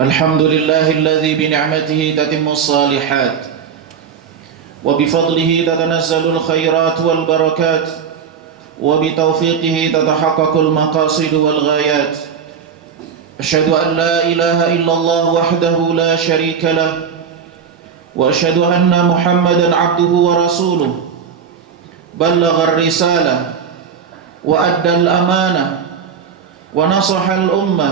الحمد لله الذي بنعمته تتم الصالحات وبفضله تتنزل الخيرات والبركات وبتوفيقه تتحقق المقاصد والغايات. أشهد أن لا إله إلا الله وحده لا شريك له وأشهد أن محمدا عبده ورسوله بلغ الرسالة وأدى الأمانة ونصح الأمة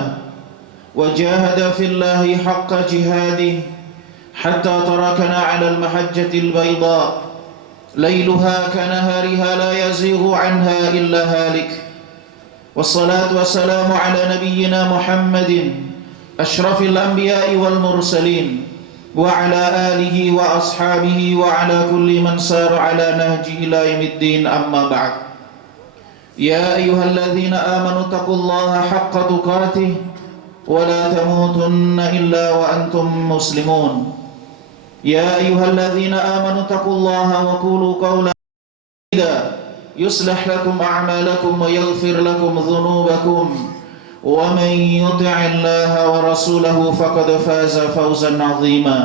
وجاهد في الله حق جهاده حتى تركنا على المحجة البيضاء ليلها كنهارها لا يزيغ عنها إلا هالك. والصلاة والسلام على نبينا محمد أشرف الأنبياء والمرسلين وعلى آله وأصحابه وعلى كل من سار على نهجه إلى يوم الدين. أما بعد، يا أيها الذين آمنوا اتقوا الله حق تقاته ولا تموتن إلا وأنتم مسلمون. يا أيها الذين آمنوا اتقوا الله وقولوا قولا سديدا يصلح لكم أعمالكم ويغفر لكم ذنوبكم ومن يطع الله ورسوله فقد فاز فوزا عظيما.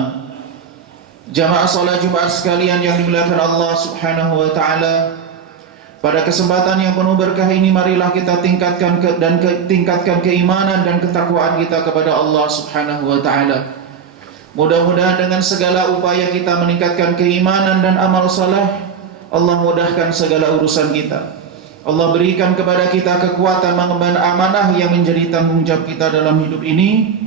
Jamaah salat Jumat sekalian yang dimuliakan Allah Subhanahu wa taala, pada kesempatan yang penuh berkah ini marilah kita tingkatkan keimanan dan ketakwaan kita kepada Allah Subhanahu wa taala. Mudah-mudahan dengan segala upaya kita meningkatkan keimanan dan amal saleh, Allah mudahkan segala urusan kita. Allah berikan kepada kita kekuatan mengemban amanah yang menjadi tanggung jawab kita dalam hidup ini,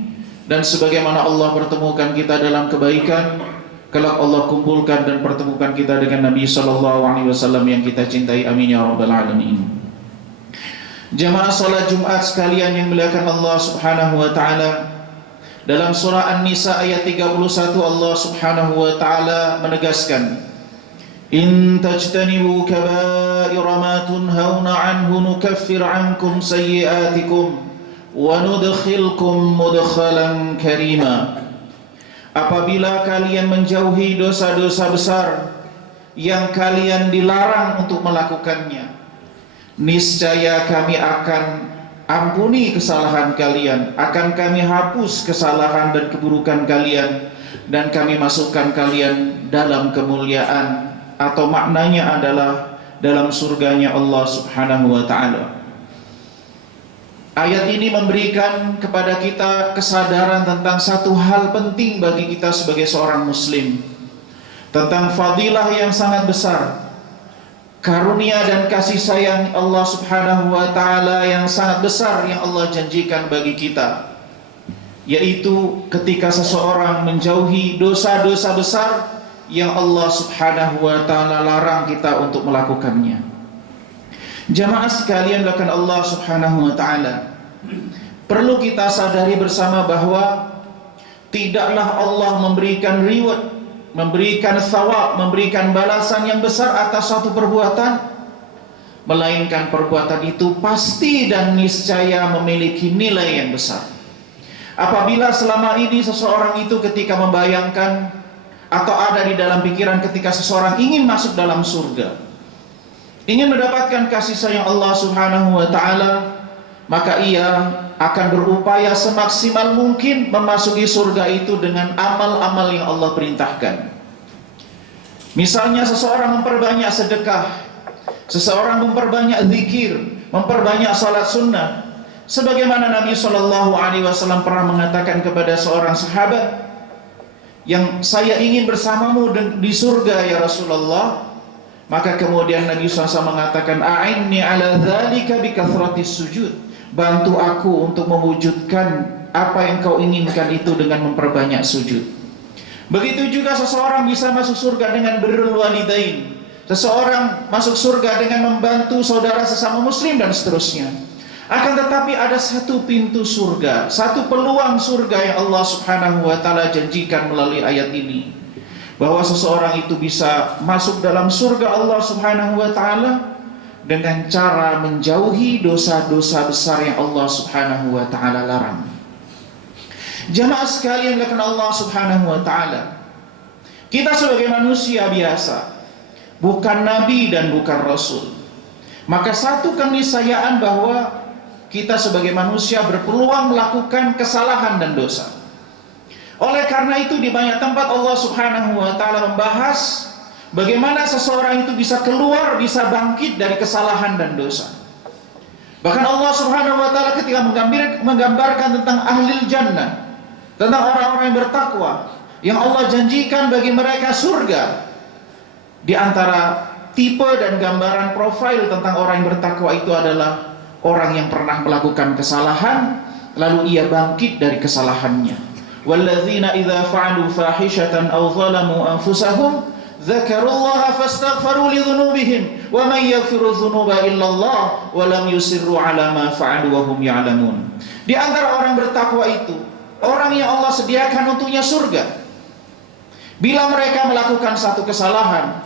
dan sebagaimana Allah pertemukan kita dalam kebaikan, kelak Allah kumpulkan dan pertemukan kita dengan Nabi SAW yang kita cintai. Amin ya rabbal alamin. Jamaah salat Jumat sekalian yang dimuliakan Allah Subhanahu wa taala, dalam surah An-Nisa ayat 31 Allah Subhanahu wa taala menegaskan, in tajtanibu kaba'ira ma tunhauna anhu nukaffir ankum sayyi'atikum wa nudkhilkum mudkhalan karima. Apabila kalian menjauhi dosa-dosa besar yang kalian dilarang untuk melakukannya, niscaya kami akan ampuni kesalahan kalian, akan kami hapus kesalahan dan keburukan kalian, dan kami masukkan kalian dalam kemuliaan, atau maknanya adalah dalam surganya Allah Subhanahu wa ta'ala. Ayat ini memberikan kepada kita kesadaran tentang satu hal penting bagi kita sebagai seorang muslim, tentang fadilah yang sangat besar, karunia dan kasih sayang Allah Subhanahu wa ta'ala yang sangat besar yang Allah janjikan bagi kita, yaitu ketika seseorang menjauhi dosa-dosa besar yang Allah Subhanahu wa ta'ala larang kita untuk melakukannya. Jamaah sekalian dimuliakan Allah Subhanahu wa ta'ala, perlu kita sadari bersama bahwa tidaklah Allah memberikan reward, memberikan thawab, memberikan balasan yang besar atas suatu perbuatan, melainkan perbuatan itu pasti dan niscaya memiliki nilai yang besar. Apabila selama ini seseorang itu ketika membayangkan atau ada di dalam pikiran ketika seseorang ingin masuk dalam surga, ingin mendapatkan kasih sayang Allah Subhanahu wa ta'ala, maka ia akan berupaya semaksimal mungkin memasuki surga itu dengan amal-amal yang Allah perintahkan. Misalnya seseorang memperbanyak sedekah, seseorang memperbanyak zikir, memperbanyak salat sunnah, sebagaimana Nabi SAW pernah mengatakan kepada seorang sahabat, yang saya ingin bersamamu di surga ya Rasulullah. Maka kemudian Nabi SAW mengatakan, a'inni ala dzalika bikathratis sujud, bantu aku untuk mewujudkan apa yang kau inginkan itu dengan memperbanyak sujud. Begitu juga seseorang bisa masuk surga dengan birrul walidain, seseorang masuk surga dengan membantu saudara sesama muslim dan seterusnya. Akan tetapi ada satu pintu surga, satu peluang surga yang Allah Subhanahu wa ta'ala janjikan melalui ayat ini, bahwa seseorang itu bisa masuk dalam surga Allah Subhanahu wa ta'ala dengan cara menjauhi dosa-dosa besar yang Allah Subhanahu wa ta'ala larang. Jamaah sekalian dimuliakan Allah Subhanahu wa ta'ala, kita sebagai manusia biasa, bukan nabi dan bukan rasul, maka satu keniscayaan bahwa kita sebagai manusia berpeluang melakukan kesalahan dan dosa. Oleh karena itu di banyak tempat Allah Subhanahu wa taala membahas bagaimana seseorang itu bisa keluar, bisa bangkit dari kesalahan dan dosa. Bahkan Allah Subhanahu wa taala ketika menggambarkan tentang ahlil jannah, tentang orang-orang yang bertakwa, yang Allah janjikan bagi mereka surga. Di antara tipe dan gambaran profil tentang orang yang bertakwa itu adalah orang yang pernah melakukan kesalahan lalu ia bangkit dari kesalahannya. Walladzina idza fa'alu fahishatan aw zalamu anfusahum dzakarullaha fastaghfaru lidzunubihim wa may yaghfiru dzunuba illallah wa lam yusirru ala ma fa'alu wa hum ya'lamun. Di antara orang bertakwa itu orang yang Allah sediakan untuknya surga bila mereka melakukan satu kesalahan,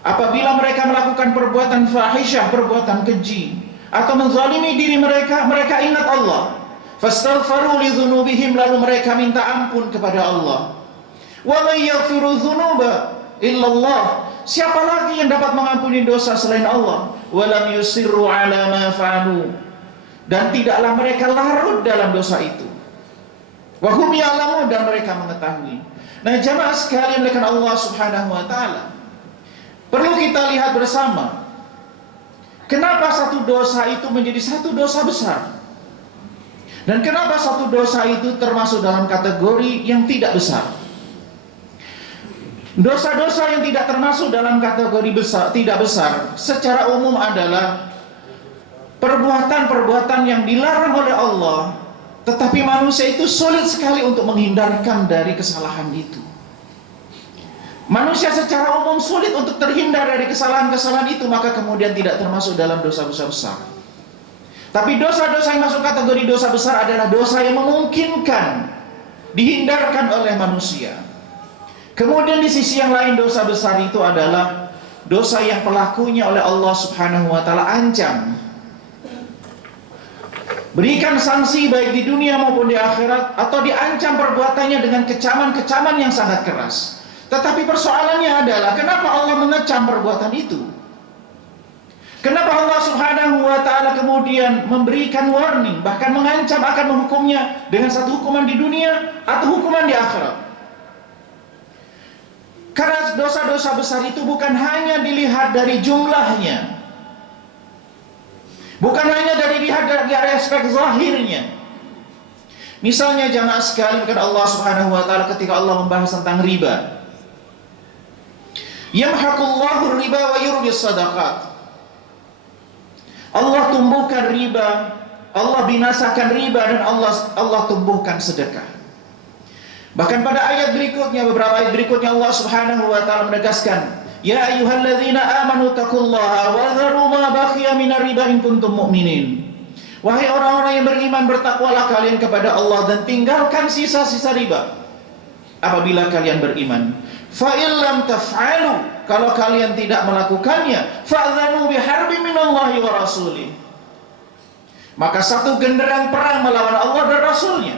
apabila mereka melakukan perbuatan fahisyah, perbuatan keji, atau menzalimi diri mereka, mereka ingat Allah. Fastaghfaru lidzunubihim, lalu mereka minta ampun kepada Allah. Wa may yaghfiru dzunuba illallah, siapa lagi yang dapat mengampuni dosa selain Allah? Wa lam yusirru ala ma fa'alu, dan tidaklah mereka larut dalam dosa itu. Wa hum ya'lamun, dan mereka mengetahui. Nah, jamaah sekalian oleh Allah Subhanahu wa taala, perlu kita lihat bersama kenapa satu dosa itu menjadi satu dosa besar, dan kenapa satu dosa itu termasuk dalam kategori yang tidak besar. Dosa-dosa yang tidak termasuk dalam kategori besar, tidak besar, secara umum adalah perbuatan-perbuatan yang dilarang oleh Allah, tetapi manusia itu sulit sekali untuk menghindarkan dari kesalahan itu. Manusia secara umum sulit untuk terhindar dari kesalahan-kesalahan itu, maka kemudian tidak termasuk dalam dosa-dosa besar. Tapi dosa-dosa yang masuk kategori dosa besar adalah dosa yang memungkinkan dihindarkan oleh manusia. Kemudian di sisi yang lain, dosa besar itu adalah dosa yang pelakunya oleh Allah Subhanahu wa taala ancam, berikan sanksi baik di dunia maupun di akhirat, atau diancam perbuatannya dengan kecaman-kecaman yang sangat keras. Tetapi persoalannya adalah kenapa Allah mengecam perbuatan itu? Kenapa Allah Subhanahu wa taala kemudian memberikan warning, bahkan mengancam akan menghukumnya dengan satu hukuman di dunia atau hukuman di akhirat? Karena dosa-dosa besar itu bukan hanya dilihat dari jumlahnya, bukan hanya dilihat dari aspek zahirnya. Misalnya jamaah sekalian, kan Allah Subhanahu wa taala ketika Allah membahas tentang riba, yamhaqullahu riba wa yurbis sadaqat. Allah tumbuhkan riba, Allah binasakan riba, dan Allah tumbuhkan sedekah. Bahkan pada ayat berikutnya, beberapa ayat berikutnya, Allah Subhanahu wa taala menegaskan, ya ayyuhalladzina amanu taqullaha wa dharu ma baqiya minar riba in kuntum mu'minin. Wahai orang-orang yang beriman, bertakwalah kalian kepada Allah dan tinggalkan sisa-sisa riba apabila kalian beriman. Fa illam taf'alu, kalau kalian tidak melakukannya, fa'dzanu biharbin minallahi wa rasulih, maka satu genderang perang melawan Allah dan Rasulnya.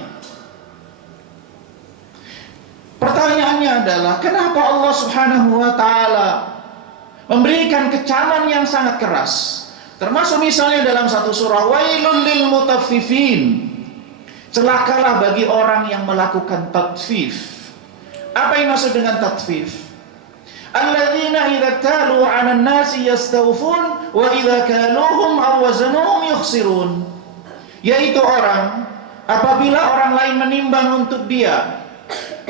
Pertanyaannya adalah, kenapa Allah Subhanahu wa taala memberikan kecaman yang sangat keras? Termasuk misalnya dalam satu surah, wailul lil mutaffifin, celakalah bagi orang yang melakukan tatfif. Apa yang maksud dengan tatfif? Alladzina idza talu 'alan nasi yastawfun wa idza kaluhum aw wazanuhum yukhsirun. Yaitu orang apabila orang lain menimbang untuk dia,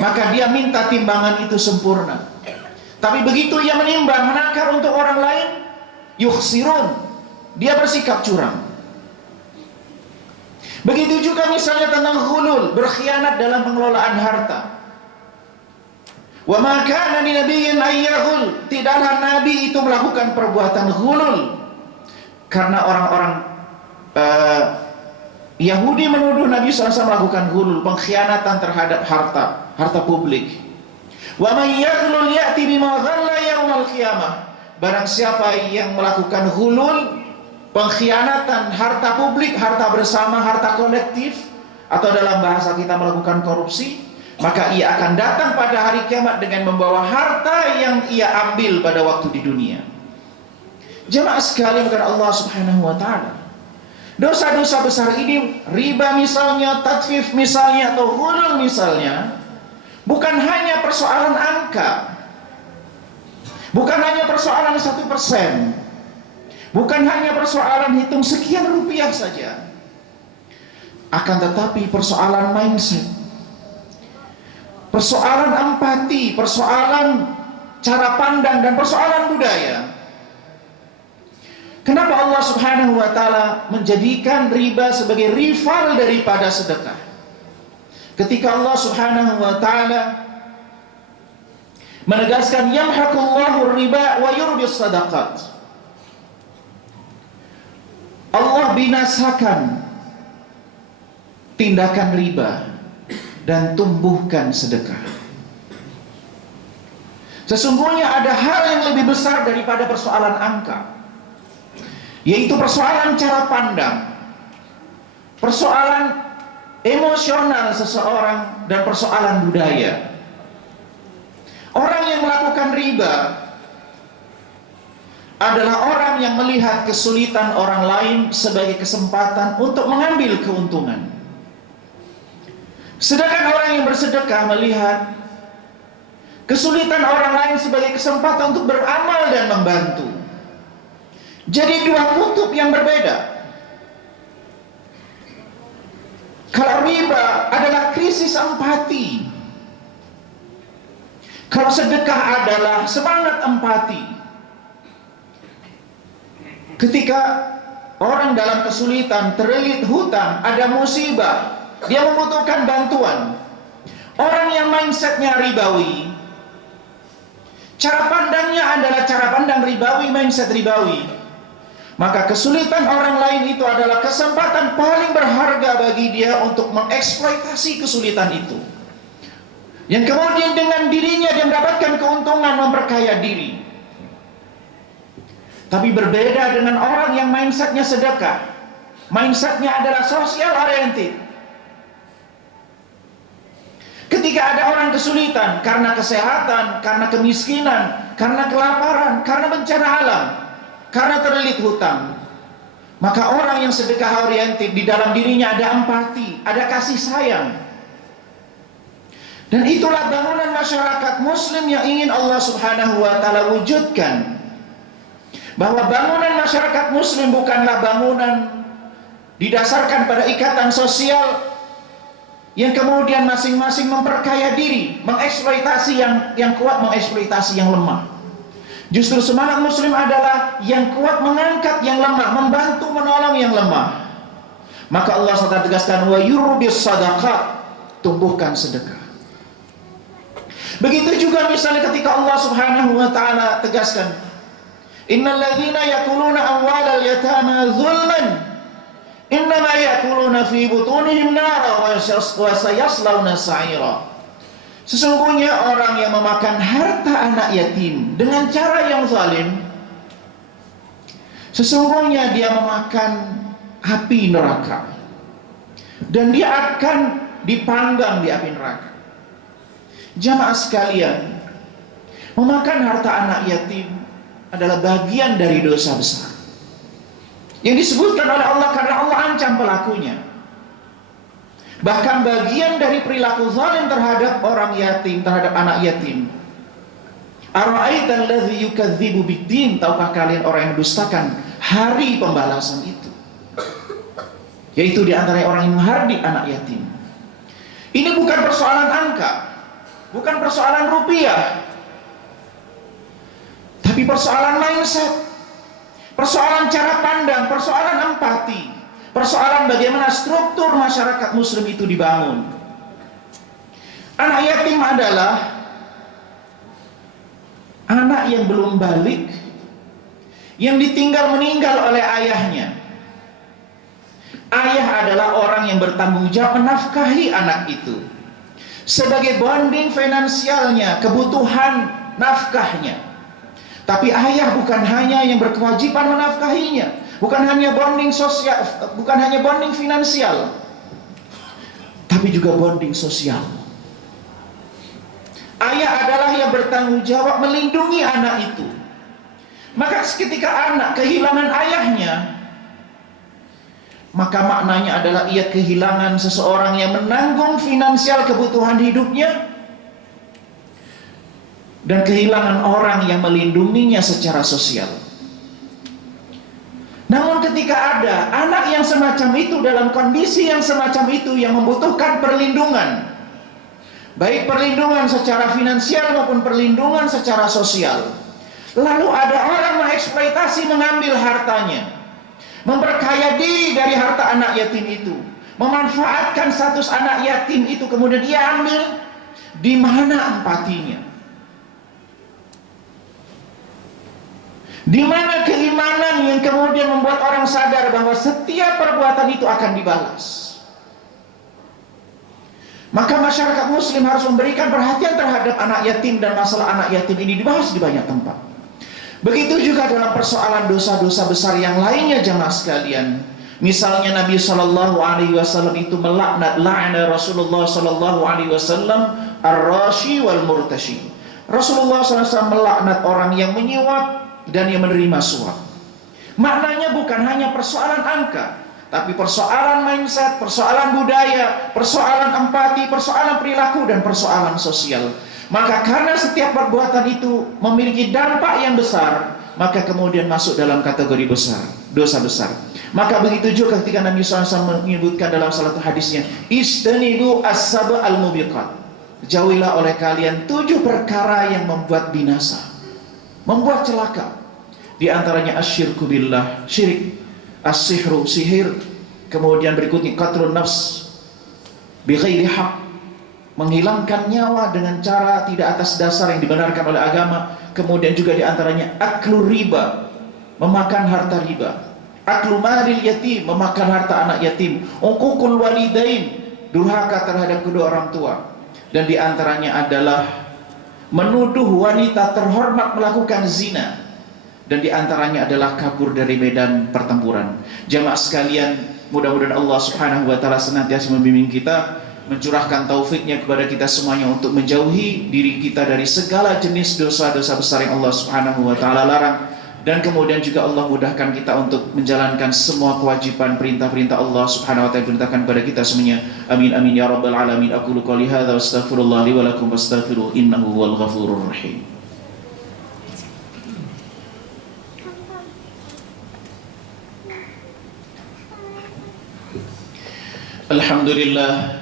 maka dia minta timbangan itu sempurna. Tapi begitu ia menimbang, menakar untuk orang lain, yukhsirun, dia bersikap curang. Begitu juga misalnya tentang ghulul, berkhianat dalam pengelolaan harta. Wa ma kana linabiyyin ay yaghul, tidaklah nabi itu melakukan perbuatan ghulul. Karena orang-orang Yahudi menuduh Nabi SAW melakukan ghulul, pengkhianatan terhadap harta publik. Wa may yaghlul ya'ti bima ghalla yaumal qiyamah. Barang siapa yang melakukan ghulul, pengkhianatan harta publik, harta bersama, harta kolektif, atau dalam bahasa kita melakukan korupsi, maka ia akan datang pada hari kiamat dengan membawa harta yang ia ambil pada waktu di dunia. Jemaah sekalian, bukan Allah Subhanahu wa taala, Dosa-dosa besar ini, riba misalnya, tatfif misalnya, atau ghulul misalnya, bukan hanya persoalan angka, bukan hanya persoalan 1%, bukan hanya persoalan hitung sekian rupiah saja, akan tetapi persoalan mindset, persoalan empati, persoalan cara pandang, dan persoalan budaya. Kenapa Allah Subhanahu wa ta'ala menjadikan riba sebagai rival daripada sedekah? Ketika Allah Subhanahu wa ta'ala menegaskan yamhaqullahu riba wa yurbis sadaqat, Allah binasakan tindakan riba dan tumbuhkan sedekah. Sesungguhnya ada hal yang lebih besar daripada persoalan angka, yaitu persoalan cara pandang, persoalan emosional seseorang, dan persoalan budaya. Orang yang melakukan riba adalah orang yang melihat kesulitan orang lain sebagai kesempatan untuk mengambil keuntungan. Sedangkan orang yang bersedekah melihat kesulitan orang lain sebagai kesempatan untuk beramal dan membantu. Jadi dua kutub yang berbeda. Kalau riba adalah krisis empati, kalau sedekah adalah semangat empati. Ketika orang dalam kesulitan, terlilit hutang, ada musibah, dia membutuhkan bantuan, orang yang mindsetnya ribawi, cara pandangnya adalah cara pandang ribawi, mindset ribawi, maka kesulitan orang lain itu adalah kesempatan paling berharga bagi dia untuk mengeksploitasi kesulitan itu, yang kemudian dengan dirinya dia mendapatkan keuntungan, memperkaya diri. Tapi berbeda dengan orang yang mindsetnya sedekah, mindsetnya adalah social oriented. Ketika ada orang kesulitan karena kesehatan, karena kemiskinan, karena kelaparan, karena bencana alam, karena terlilit hutang, maka orang yang sedekah oriented di dalam dirinya ada empati, ada kasih sayang. Dan itulah bangunan masyarakat muslim yang ingin Allah Subhanahu wa ta'ala wujudkan. Bahwa bangunan masyarakat muslim bukanlah bangunan didasarkan pada ikatan sosial yang kemudian masing-masing memperkaya diri, mengeksploitasi yang kuat, mengeksploitasi yang lemah. Justru semangat muslim adalah yang kuat mengangkat yang lemah, membantu menolong yang lemah. Maka Allah SWT tegaskan wa yurbis sadaqat, tumbuhkan sedekah. Begitu juga misalnya ketika Allah Subhanahu wa ta'ala tegaskan innal ladzina yakuluna amwalal yatama zulman innama yakuluna fi butunihim nara wa sayaslawna sa'ira. Sesungguhnya orang yang memakan harta anak yatim dengan cara yang zalim, sesungguhnya dia memakan api neraka, dan dia akan dipanggang di api neraka. Jamaah sekalian, memakan harta anak yatim adalah bagian dari dosa besar yang disebutkan oleh Allah karena Allah ancam pelakunya. Bahkan bagian dari perilaku zalim terhadap orang yatim, terhadap anak yatim. Ara'aital ladzi yukadzibu biddin, tahukah kalian orang yang mendustakan hari pembalasan itu? Yaitu di antara orang yang menghardik anak yatim. Ini bukan persoalan angka, bukan persoalan rupiah, tapi persoalan mindset, persoalan cara pandang, persoalan empati, persoalan bagaimana struktur masyarakat muslim itu dibangun. Anak yatim adalah anak yang belum balik, yang ditinggal meninggal oleh ayahnya. Ayah adalah orang yang bertanggung jawab menafkahi anak itu sebagai bonding finansialnya, kebutuhan nafkahnya. Tapi ayah bukan hanya yang berkewajiban menafkahinya, bukan hanya bonding sosial, bukan hanya bonding finansial, tapi juga bonding sosial. Ayah adalah yang bertanggung jawab melindungi anak itu. Maka ketika anak kehilangan ayahnya, maka maknanya adalah ia kehilangan seseorang yang menanggung finansial kebutuhan hidupnya dan kehilangan orang yang melindunginya secara sosial. Namun ketika ada anak yang semacam itu dalam kondisi yang semacam itu yang membutuhkan perlindungan, baik perlindungan secara finansial maupun perlindungan secara sosial, lalu ada orang mengeksploitasi, mengambil hartanya, memperkaya diri dari harta anak yatim itu, memanfaatkan status anak yatim itu, kemudian ia ambil, di mana empatinya? Di mana keimanan yang kemudian membuat orang sadar bahwa setiap perbuatan itu akan dibalas? Maka masyarakat muslim harus memberikan perhatian terhadap anak yatim, dan masalah anak yatim ini dibahas di banyak tempat. Begitu juga dalam persoalan dosa-dosa besar yang lainnya, jamaah sekalian. Misalnya Nabi SAW itu melaknat, la'ana Rasulullah SAW ar-rashi wal murtashi. Rasulullah SAW melaknat orang yang menyuap dan yang menerima suap. Maknanya bukan hanya persoalan angka, tapi persoalan mindset, persoalan budaya, persoalan empati, persoalan perilaku, dan persoalan sosial. Maka karena setiap perbuatan itu memiliki dampak yang besar, maka kemudian masuk dalam kategori besar, dosa besar. Maka begitu juga ketika Nabi SAW menyebutkan dalam salah satu hadisnya, istanibu as-saba al-mubiqat, jauhilah oleh kalian 7 perkara yang membuat binasa, membuat celaka. Di antaranya asyirku billah, syirik, as-sihru, sihir, kemudian berikutnya qatlun nafs bi ghairi haq, menghilangkan nyawa dengan cara tidak atas dasar yang dibenarkan oleh agama. Kemudian juga di antaranya aklu riba, memakan harta riba, aklu malil yatim, memakan harta anak yatim, uququl walidain, durhaka terhadap kedua orang tua. Dan di antaranya adalah menuduh wanita terhormat melakukan zina, dan di antaranya adalah kabur dari medan pertempuran. Jamaah sekalian, mudah-mudahan Allah Subhanahu wa taala senantiasa membimbing kita, mencurahkan taufiknya kepada kita semuanya untuk menjauhi diri kita dari segala jenis dosa-dosa besar yang Allah Subhanahu wa taala larang, dan kemudian juga Allah mudahkan kita untuk menjalankan semua kewajiban perintah-perintah Allah Subhanahu wa taala yang perintahkan kepada kita semuanya. Amin amin ya rabbal alamin. Aqulu qouli hadza wa astaghfirullah li wa lakum fastaghfiruhu innahu huwal ghafurur rahim. Alhamdulillah,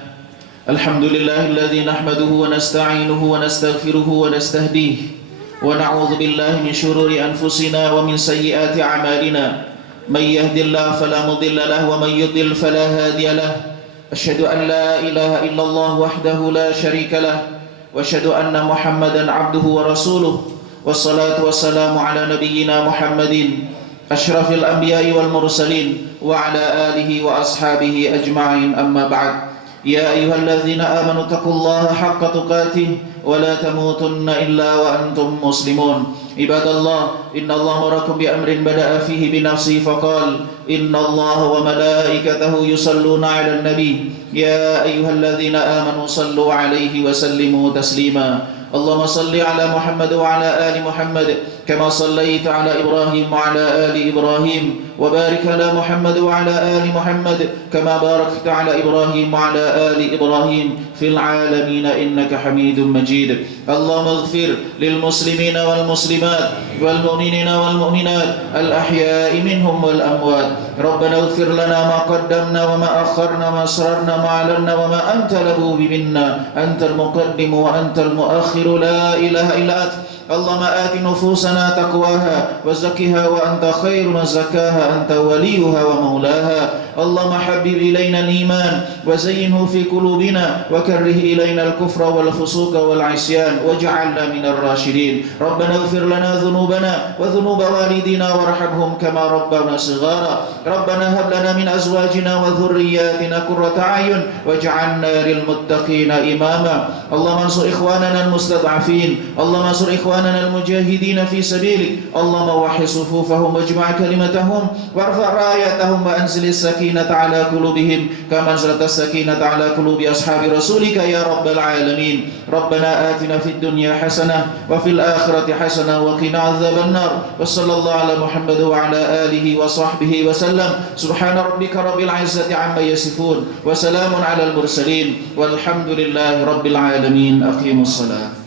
alhamdulillahilladzi nahmaduhu wa nasta'inuhu wa nastaghfiruhu wa nastahdihi wa na'udzu billahi min shururi anfusina wa min sayyiati a'malina. May yahdihillahu fala mudilla lahu wa may yudlil fala hadiya lahu. Asyhadu an la ilaha illallah wahdahu la syarika lahu wa asyhadu anna Muhammadan 'abduhu wa rasuluhu. Wassalatu wassalamu ala nabiyyina Muhammadin asyrafil anbiya'i wal mursalin wa ala alihi wa ashabihi ajma'in, amma ba'd. Ya ayyuhalladzina amanu taqullaha haqqa tuqatih wa la tamutunna illa wa antum muslimun. Ibadallah, innallaha amarakum bi amrin bada'a fihi bi nafsihi faqala innallaha wa malaikatahu yusalluna 'alan nabi ya ayyuhalladzina amanu sallu 'alaihi wa sallimu taslima. Allahumma salli ala Muhammad wa ala ali Muhammad kama sallaita ala Ibrahim wa ala ali Ibrahim wa barik ala Muhammad wa ala ali Muhammad kama barakta ala Ibrahim wa ala ali Ibrahim fil alamin innaka Hamidum Majid. Allahumma ighfir lil muslimina wal muslimat wal mu'minina wal mu'minat al ahya'i minhum wal amwat. Rabbana ighfir lana ma qaddamna wa ma akharna ma asrarna ma alanna wa ma anta lahu biminna antal muqaddim wa antal muakhir la ilaha illa ant. Allahumma ati nufusana taqwaha wa zakkiha wa anta khairu man zakkaha anta waliyuha wa maulaha. Allahumma habbib ilayna al-iman wa zayyinhu fi qulubina wa karrih ilayna al-kufra wal fusuqa wal 'isyan waj'alna minar rasyidin. Rabbana ighfir lana dhunubana wa dhunuba walidina warhamhum kama rabbana shighara. Rabbana hab lana min azwajina wa dhurriyyatina qurrata a'yun waj'alna lil muttaqina imama. Allahumma ansur ikhwanana al-mustad'afin. Allahumma ansur ikhwanana إخواننا المجاهدين في سبيلك اللهم وحي صفوفهم واجمع كلمتهم وارفع رايتهم وأنزل السكينة على قلوبهم كما أنزلت السكينة على قلوب أصحاب رسولك يا رب العالمين. ربنا آتنا في الدنيا حسنة وفي الآخرة حسنة وقنا عذاب النار. وصلى الله على محمد وعلى آله وصحبه وسلم. سبحان ربك رب العزة عما يصفون وسلام على المرسلين والحمد لله رب العالمين. أقيموا الصلاة.